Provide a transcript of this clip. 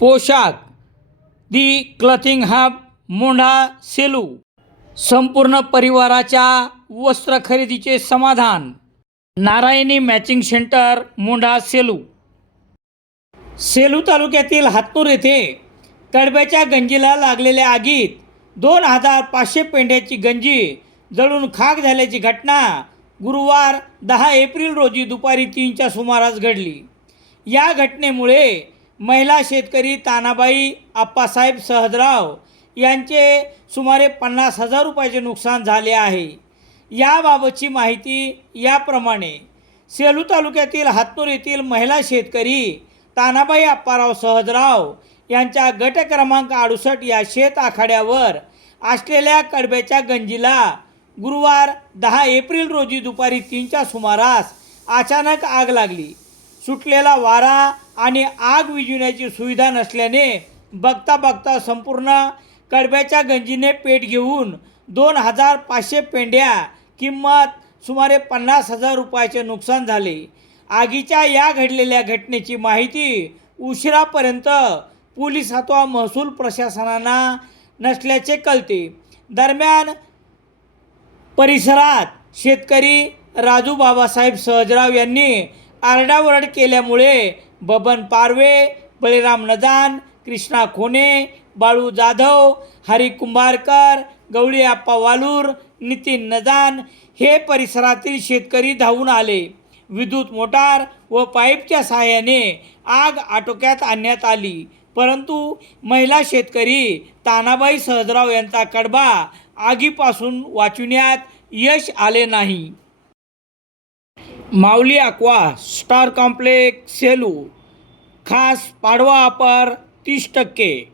पोशाख. The clothing hub Mondha Selu. संपूर्ण परिवाराच्या वस्त्र खरेदीचे समाधान. Narayani matching centre Mondha Selu. सेलू तालुक्यातील हातनूर येथे कडब्याच्या गंजीला लागलेल्या आगीत दोन हजार पाचशे पेंड्याची गंजी जळून खाक झाल्याची घटना गुरुवार दहा एप्रिल रोजी दुपारी तीनच्या सुमारास घडली. या घटनेमुळे महिला शेतकरी तानाबाई आप्पासाहेब सहजराव यांचे सुमारे पन्नास हजार रुपयाचे नुकसान झाले आहे. याबाबतची माहिती याप्रमाणे सेलू तालुक्यातील हातनूर येथील महिला शेतकरी तानाबाई आप्पाराव सहजराव यांच्या गट क्रमांक अडुसष्ट या शेत आखाड्यावर असलेल्या कडब्याच्या गंजीला गुरुवार दहा एप्रिल रोजी दुपारी तीनच्या सुमारास अचानक आग लागली. सुटलेला वारा आणि आग विझविण्याची सुविधा नसल्याने बघता बघता संपूर्ण कडब्याच्या गंजीने पेट घेऊन दोन हजार पाचशे पेंड्या किंमत सुमारे पन्नास हजार रुपयाचे नुकसान झाले. आगीच्या या घडलेल्या घटनेची माहिती उशिरापर्यंत पोलीस अथवा महसूल प्रशासनांना नसल्याचे कळते. दरम्यान परिसरात शेतकरी राजू बाबासाहेब सहजराव यांनी आरडाओरड केल्यामुळे बबन पारवे बळीराम नदान कृष्णा खोने बाळू जाधव हरी कुंभारकर गवळी आप्पा वालूर नितीन नदान हे परिसरातील शेतकरी धावून आले. विद्युत मोटार व पाईपच्या सहाय्याने आग आटोक्यात आणण्यात आली. परंतु महिला शेतकरी तानाबाई सहजराव यांचा कडबा आगीपासून वाचविण्यात यश आले नाही. Mauli aqua star complex Selu खास पाडवा अपार तीस टक्के.